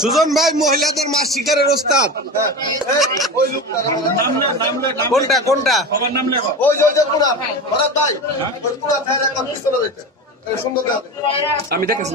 সুজন ভাই মহিলাদের মাছ শিকারের ওস্তাদ। কোনটা কোনটা? আমি দেখেছি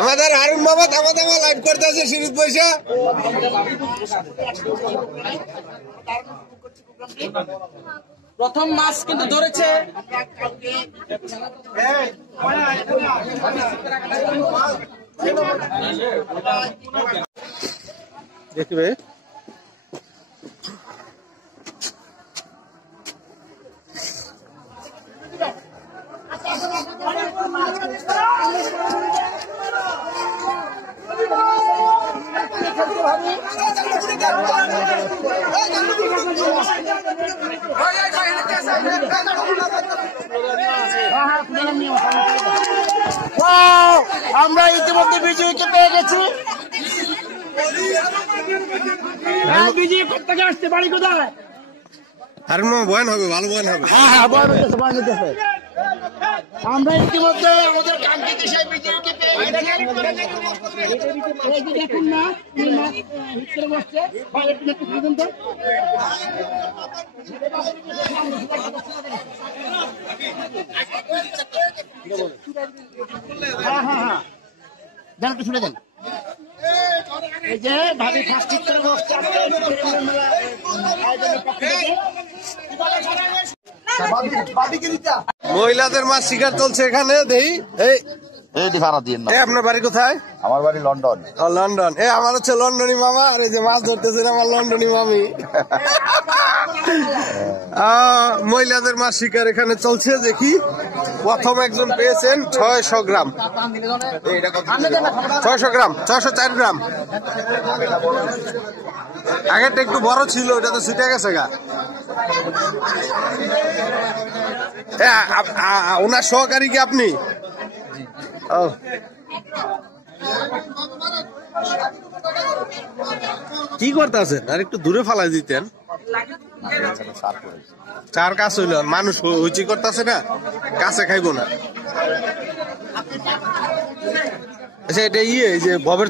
আমাদের হারুন মামা থামা থামা লাইভ করতে আছে সিরিজ পয়সা। প্রথম মাছ কিন্তু ধরেছে দেখবে আমরা ইতিমধ্যে বিজয়ীকে পেয়ে গেছি। বিজয়ী কোথেকে আসছে, বাড়ি কোথায়? হারুন মামা বয়ান হবে, ভালো বয়ান হবে। আমরা ইতিমধ্যে আমাদের কাঙ্ক্ষিত সেই বিজয়ীকে পেয়ে গেছি। দেখুন না বসছে জানতে শুনে যান। এই যে ভাবি ফার্স্ট করে বসছে মহিলাদের মাছ শিকার চলছে এখানে। দেই আপনার বাড়ি কোথায়? আমার বাড়ি লন্ডন। লন্ডন। আমার হচ্ছে লন্ডনী মামা, আর এই যে মাছ ধরতেছেন আমার লন্ডনী মামি। মহিলাদের মাছ শিকার এখানে চলছে। দেখি প্রথম একজন পেয়েছেন 600 গ্রাম। 600 গ্রাম, 604 গ্রাম। আগেরটা একটু বড় ছিল, ওটা তো ছুটে গেছে গা। ওনার সহকারী কি আপনি? কি করতে আছেন? আর একটু দূরে ফালাই দিতেন। চার কাজ হইল, মানুষ হইচি করতেছে না, কাছে খাইব না। আচ্ছা, এটা এই যে ভবের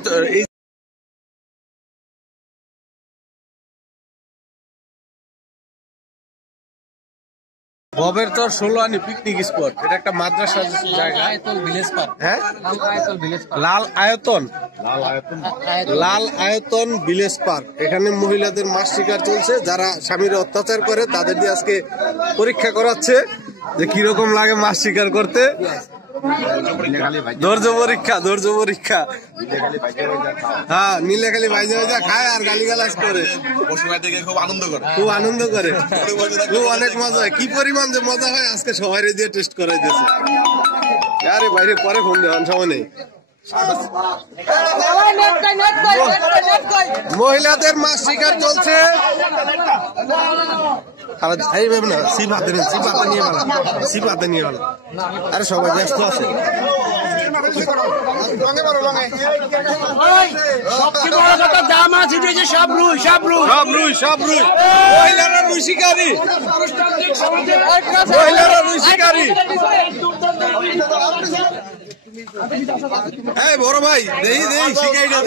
ভবের তোর 16 আনি পিকনিক স্পট। এটা একটা মাদ্রাসার জায়গা। হ্যাঁ, লাল আয়তন ভিলেজ পার্ক। এখানে মহিলাদের মাছ শিকার চলছে। যারা স্বামীর অত্যাচার করে তাদের দিয়ে আজকে পরীক্ষা করাচ্ছে যে কিরকম লাগে মাছ শিকার করতে। ধৈর্য পরীক্ষা। হ্যাঁ, নীলেখালি ভাইজা ভাইজা খায় আর গালিগালাজ করে। খুব আনন্দ করে, খুব অনেক মজা হয়। কি পরিমাণ যে মজা হয় আজকে সবাই দিয়ে টেস্ট করাই দিয়েছে। আরে বাইরে পরে ফোন দেওয়ার সময় নেই। মহিলাদের মাছ শিকার চলছে। আরে সবাই ব্যস্ত আছে। সব রুই মহিলারা রুই শিকারী। এই বড় ভাই, দেই শিখাই না,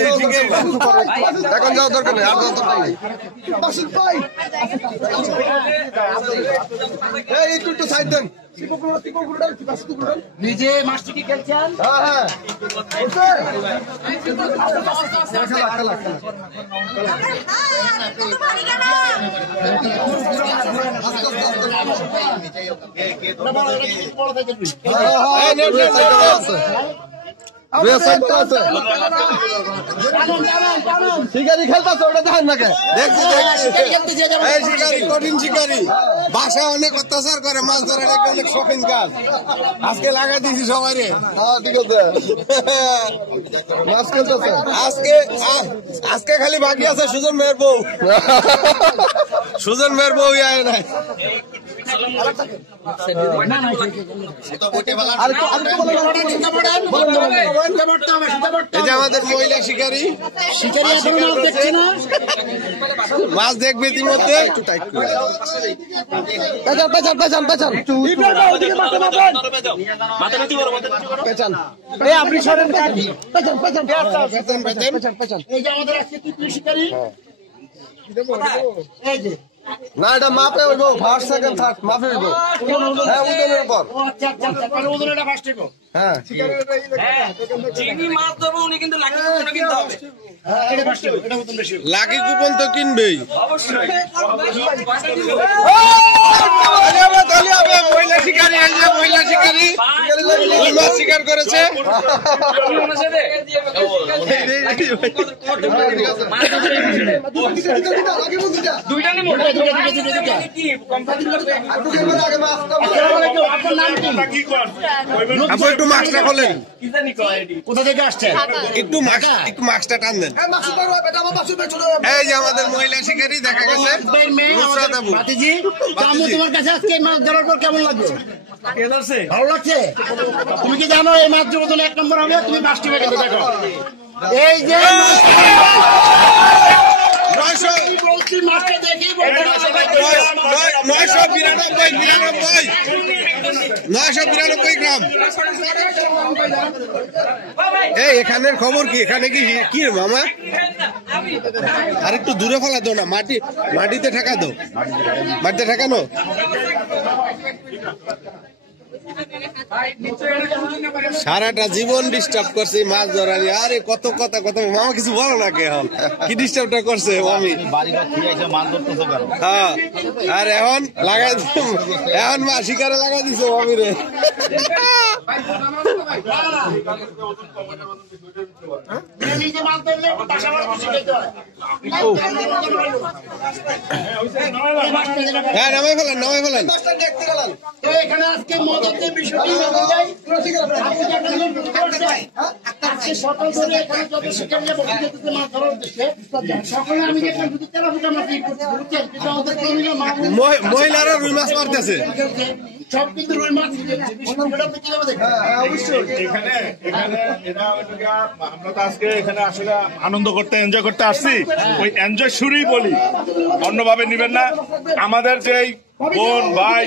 এখন যাওয়ার দরকার নেই, আর যাওয়ার দরকার নেই। একটু সাইড দেন। নিজে মাছটি খেলছেন। শিকারি খেলতেছে, ওটা দেখেন না কে? শিকারি কঠিন শিকারি, বাসায় অনেক অত্যাচার করে, মাছ ধরার একটা অনেক শখিন কাজ। আজকে লাগাই দিয়েছি সবাই রে। ঠিক আছে, মাছ খেলতেছে আজকে খালি বাকি আছে সুজন মেয়ের বউ। সুজন মেয়ের বউ আয় নাই। আমাদের মহিলা শিকারী মাছ দেখবে ইতিমধ্যে। আপনি সরেন না, এটা মাপে হইব, ফার্স্ট সেকেন্ড থার্ড মাপে হইব। হ্যাঁ, ওজনের উপর। হ্যাঁ, লাকি কুপন তো কিনবেই। মহিলা শিকারী, এই যে মহিলা শিকারী মাছ শিকার করেছে। একটু মাস্কটা খোলেন। কোথা থেকে আসছেন? একটু মাস্কটা টান দেন। এই যে আমাদের মহিলা শিকারী দেখা গেছে। তোমার কাছে আজকে মাছ ধরার পর কেমন লাগবে? ভালো লাগছে? তুমি কি জানো এই মাছ যখন 1 নম্বর হবে তুমি মাছটি দেখো। এই যে 992 গ্রাম। এই এখানের খবর কি? এখানে কি মামা? আর একটু দূরে ফেলা দো না, মাটিতে ঠেকা দো। মাটিতে ঠেকানো। সারাটা জীবন ডিস্টার্ব করছে মাছ ধরার। আরে কত কথা মামা কিছু বলো না কে? এখন কি ডিস্টার্বটা করছে মামি? হ্যাঁ, আর এখন লাগাই এখন মা শিকারে লাগাই দিছে মামি রে। হ্যাঁ, নামাই ফেলেন। এখানে আজকে মজার বিষয়টি মহিলারা রুই মাছ মারতেছে সব কিন্তু রুই মাছ। আমরা তো আজকে এখানে আসলে আনন্দ করতে এনজয় করতে আসছি। ওই এনজয় শুরুই বলি, অন্যভাবে নিবেন না। আমাদের যে বোন ভাই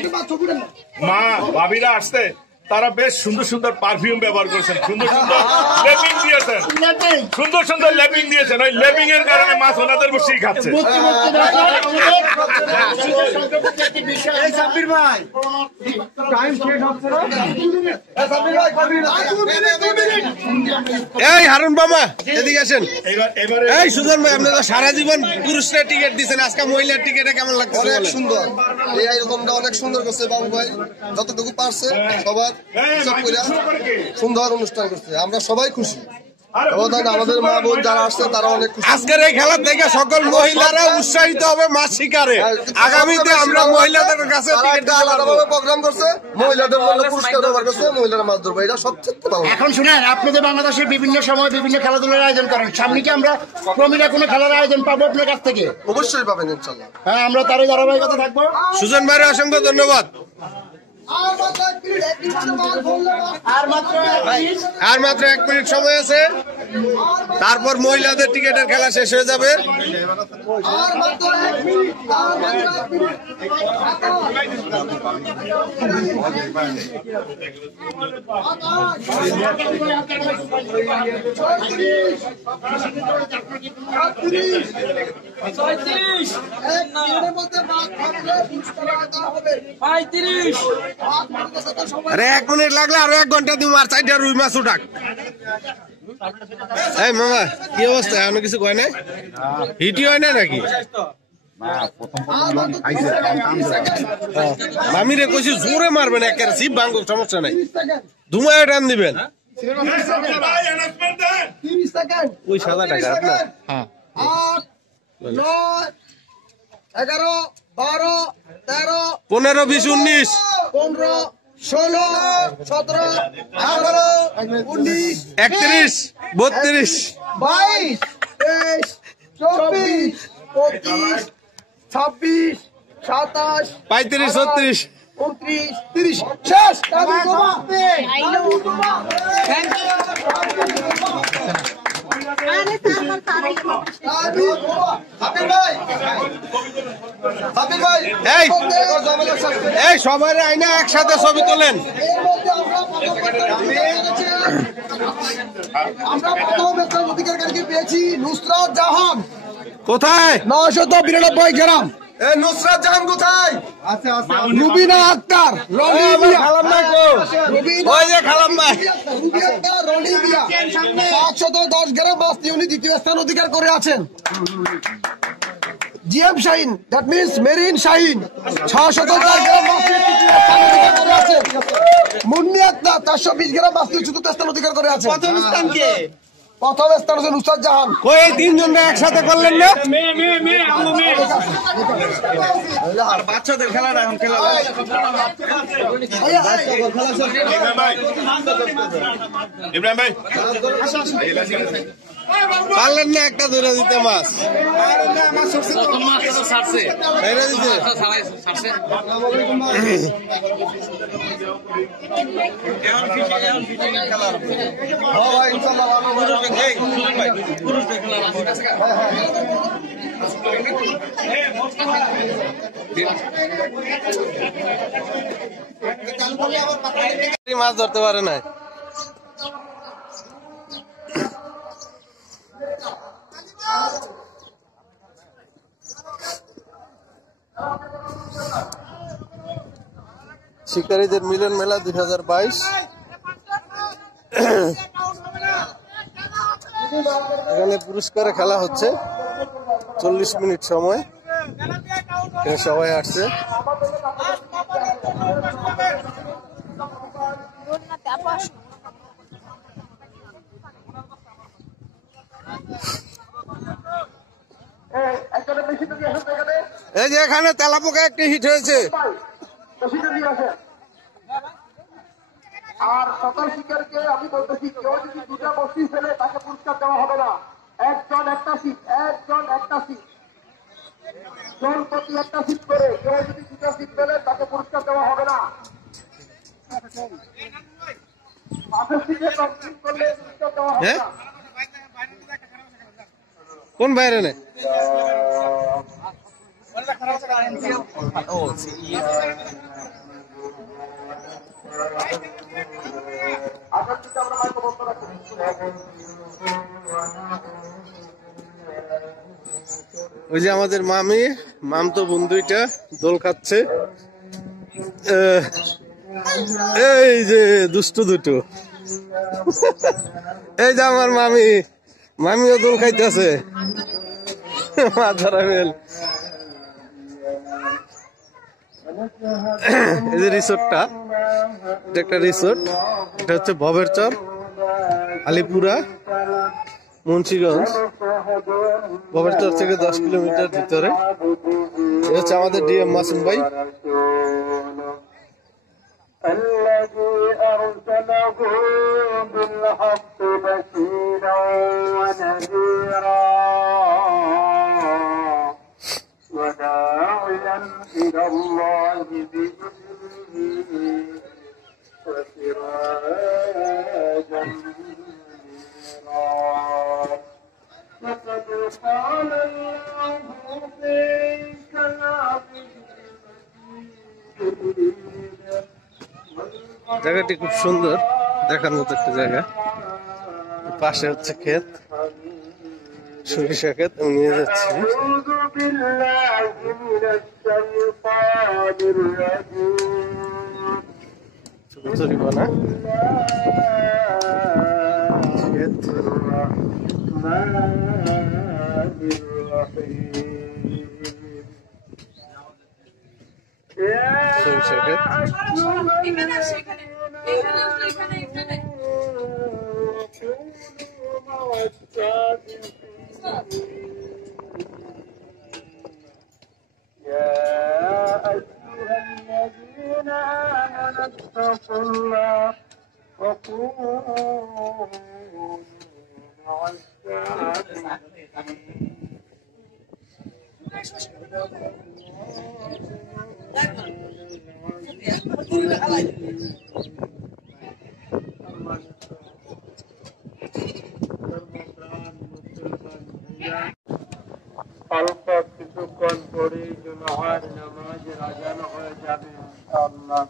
মা ভাবিরা আসছে তারা বেশ সুন্দর সুন্দর পারফিউম ব্যবহার করেছেন, সুন্দর লেপিং দিয়েছেন। ওই লেপিং এর কারণে মাছ ওনাদের বসেই খাচ্ছে। এই হারুন বাবা এদিকে আসেন। এই সুজন ভাই, আপনি তো সারা জীবন পুরুষরা টিকিট দিচ্ছেন, আজকে মহিলার টিকিটে কেমন লাগছে? অনেক সুন্দর, এই আয়োজনটা অনেক সুন্দর করছে বাবু ভাই, যতটুকু পারছে সবার সুন্দর অনুষ্ঠান করছে। আমরা সবাই খুশি। আমাদের মা বোন যারা আসছে তারা অনেক খুশি। আজকের এই খেলা দেখে সকল মহিলারা উৎসাহিত হবে মাছ শিকারে। আগামীতে আমরা মহিলাদের কাছে আলাদাভাবে প্রোগ্রাম করছে, মহিলাদের জন্য পুরস্কার ব্যবহার করছে, মহিলারা মাছ ধরবে, এটা সবচেয়ে ভালো। এখন শুনেন, আপনাদের বাংলাদেশে বিভিন্ন সময় বিভিন্ন খেলাধুলার আয়োজন করেন, সামনে কি আমরা ক্রমীরা কোনো খেলার আয়োজন পাবো আপনার কাছ থেকে? অবশ্যই পাবেন ইনশাল্লাহ। হ্যাঁ, আমরা তারই ধারাবাহিকতা থাকবো। সুজন ভাইয়ের অসংখ্য ধন্যবাদ। আর মাত্র 1 মিনিট সময় আছে, তারপর মহিলাদের টিকেটের খেলা শেষ হয়ে যাবে। আরে 1 মিনিট লাগলে আরো 1 ঘন্টা দিব, আর 4টা রুই মাছ উঠাক। এই মামা কি অবস্থা? এখনো কিছু কয় নাই? হিটি হয় না নাকি? মামি রে কইছি জোরে মারবেন, একের সিপ ভাঙব, সমস্যা নাই, ধুমায় টান দিবেন। ওই সাদা টাকা আপনার? 8, 9, 11, 12, 13, 15, 20, 19, 15, 16, 17, 18, 19, 31, 32, 22, 23, 24, 25, 26, 27, 35, 36, 29, 30 শেষ। এই সবাই আইনা একসাথে ছবি তোলেন। আমরা প্রথম অধিকারীকে পেয়েছি নুসরাত জাহান। কোথায়? 992 গ্রাম। নুসরাত জাহান কোথায়? রুবিনা আক্তার, রনি মিয়া। ওই যে খালাম ভাই। রুবি আক্তার, রনি মিয়া 510 গ্রাম মাছ নিয়ে উনি দ্বিতীয় স্থান অধিকার করে আছেন। GM Shahin, that means marine Shahin 610 gram মাছ নিয়ে তৃতীয় স্থান অধিকার করে আছেন। মুন্নি আক্তার 420 গ্রাম মাছ নিয়ে চতুর্থ স্থান অধিকার করে আছেন। প্রথম স্থান হচ্ছে নুসরাত জাহান। কই এই তিনজন একসাথে করলেন না? বাচ্চাদের খেলাটা এখন খেলা ইব্রাহিম ভাই পারলেন না একটা ধরে দিতে মাছ? ধরে দিতে মাছ ধরতে পারে না। শিকারীদের মিলন মেলা 2022 এখানে পুরস্কারে খেলা হচ্ছে। 40 মিনিট সময় সবাই আসছে। এই যে এখানে তেলাপোকা একটি হিট হয়েছে। আর সকল শিকারকে আমি বলতেছি, কেউ যদি দুটা বস্তি ফেলে তাকে পুরস্কার দেওয়া হবে না। একজন একটা সিট, একজন একটা সিট, জন প্রতি একটা সিট করে। কেউ যদি দুটা সিট ফেলে তাকে পুরস্কার দেওয়া হবে না। পাশের সিটে কমপ্লিট করলে পুরস্কার দেওয়া হবে না। কোন বাইরে নেই? ওই যে আমাদের মামতো বন্ধুইটা দোল খাচ্ছে। এই যে দুষ্টু দুটো, এই যে আমার মামিও দোল খাইতেছে। মাছ ধরা ফেল। এই যে রিসোর্টটা, এটা একটা রিসোর্ট। এটা হচ্ছে ভবের চর, আলিপুরা, মুন্সিগঞ্জ। ভবের চর থেকে 10 কিলোমিটার ভিতরে। এটা হচ্ছে আমাদের ডিএম মাসুম ভাই। إلى الله بإذنه وسراجا منيرا لقد قال الله في كلامه জায়গাটি খুব সুন্দর, দেখার মতো একটা জায়গা। পাশে হচ্ছে ক্ষেত, সরিষা ক্ষেত। আমি নিয়ে যাচ্ছি। চুরিপানা ক্ষেত। সরিষা ক্ষেত। يا أيها الذين آمنوا اتقوا الله وكونوا مع الصادقين অল্প কিছুক্ষণ পরে জুমার নামাজের আযান হয়ে যাবে ইনশাআল্লাহ।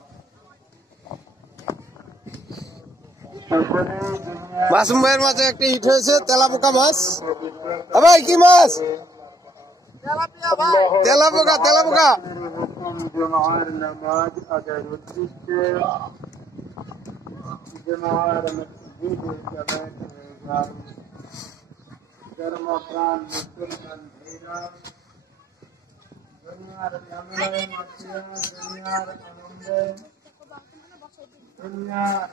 মাসুম ভাইয়ের মাঝে একটা হিট হয়েছে তেলাপোকা মাছ। ভাই কি মাছ? তেলাপোকা। তেলাপোকা জুমার নামাজ আদায়ের উদ্দেশ্যে জুমার মসজিদে জামাত হয়ে যায়। ধর্মপ্রাণ মুসলমান ভাইরা, দুনিয়ার ঝামেলায় মাতিয়া, দুনিয়ার আনন্দে, দুনিয়ার